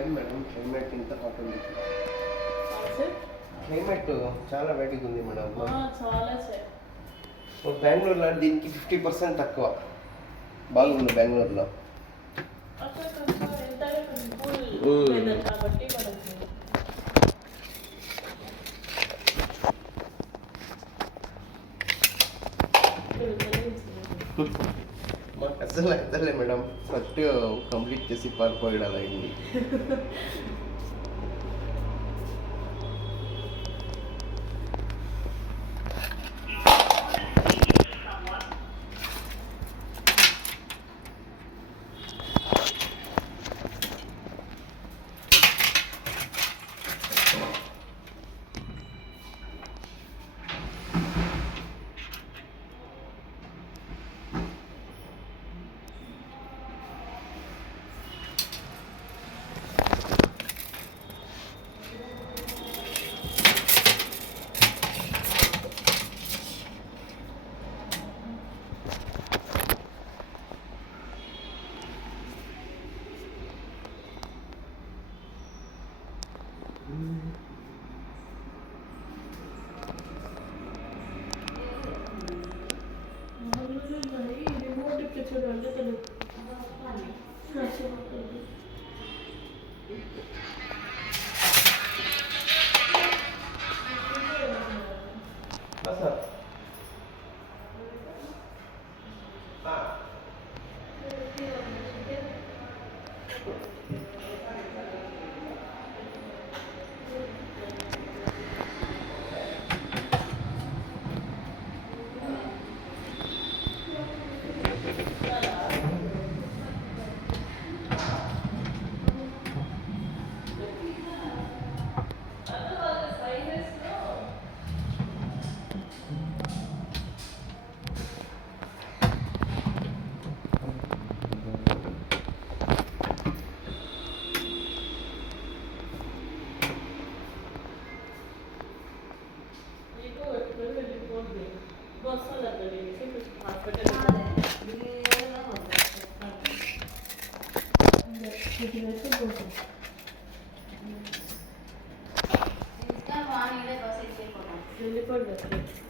ఏం madam climate ఇంత hot ఉంది. క్లైమేట్ చాలా వేడిగా ఉంది మేడం. చాలా సార్ బెంగళూరులో దీనికి 50% తక్కువ బాగుంది బెంగళూరులో. అక్కడ కొంచెం ఎంతగా కూల్ వెదర్ కాబట్టి మనకి మాకు అసలు అవుతలే మేడం. ఫస్ట్ కంప్లీట్ చేసి పారిపోయాడు అయింది.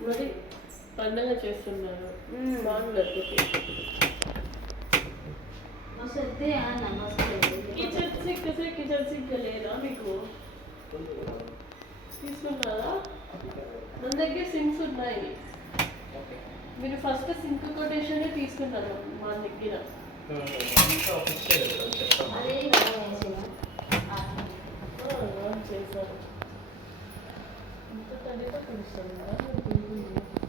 మరి పండగ చేస్తున్నారు బాగుండదు. కిచెన్ సింక్ లేదా మీకు? తీసుకున్నారా? మన దగ్గర సింక్స్ ఉన్నాయి. మీరు ఫస్ట్ సింక్ కొటేషన్ తీసుకున్నారు మా దగ్గర. చేశారు ఇంత తల్లితో పిలుస్తాను కదా.